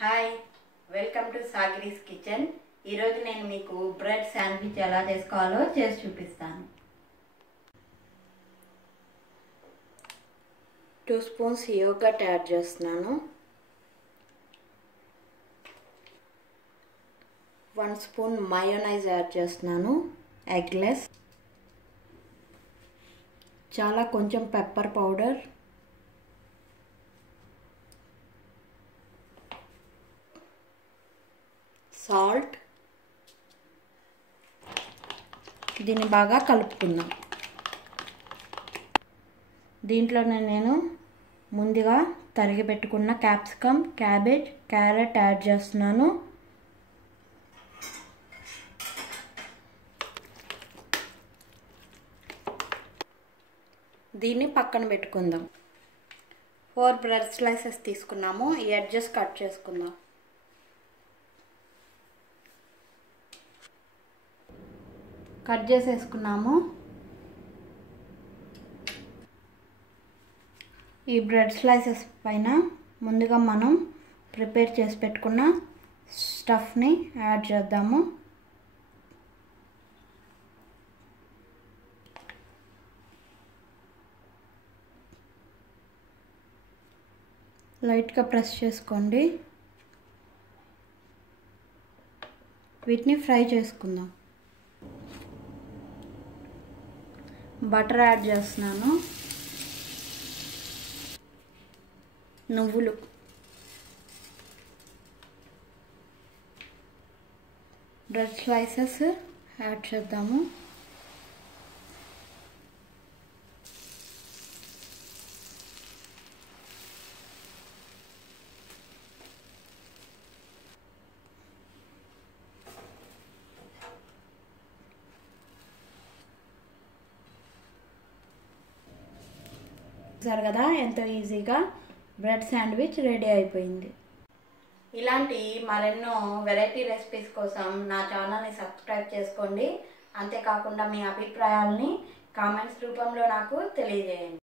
Hi, welcome to సాగిరీస్ kitchen. ఈరోజు నేను మీకు బ్రెడ్ శాండ్విచ్ ఎలా చేసుకోవాలో చేసి చూపిస్తాను. 2 స్పూన్స్ యోగర్ట్ యాడ్ చేస్తున్నాను. 1 స్పూన్ మయోనైజ్ యాడ్ చేస్తున్నాను, ఎగ్లెస్. చాలా కొంచెం పెప్పర్ పౌడర్, సాల్ట్. దీన్ని బాగా కలుపుకుందాం. దీంట్లోనే నేను ముందుగా తరిగి పెట్టుకున్న క్యాప్సికమ్, క్యాబేజ్, క్యారెట్ యాడ్ చేస్తున్నాను. దీన్ని పక్కన పెట్టుకుందాం. 4 బ్రెడ్ స్లైసెస్ తీసుకున్నాము. ఈ ఎడ్జెస్ కట్ చేసుకుందాం. కట్ చేసేసుకున్నాము. ఈ బ్రెడ్ స్లైసెస్ పైన ముందుగా మనం ప్రిపేర్ చేసి పెట్టుకున్న స్టఫ్ని యాడ్ చేద్దాము. లైట్గా ప్రెస్ చేసుకోండి. వీటిని ఫ్రై చేసుకుందాం. బటర్ యాడ్ చేస్తున్నాను. నువ్వులు, బ్రెడ్ స్లైసెస్ యాడ్ చేద్దాము. చూసారు కదా, ఎంతో ఈజీగా బ్రెడ్ శాండ్విచ్ రెడీ అయిపోయింది. ఇలాంటి మరెన్నో వెరైటీ రెసిపీస్ కోసం నా ఛానల్ని సబ్స్క్రైబ్ చేసుకోండి. అంతేకాకుండా మీ అభిప్రాయాలని కామెంట్స్ రూపంలో నాకు తెలియజేయండి.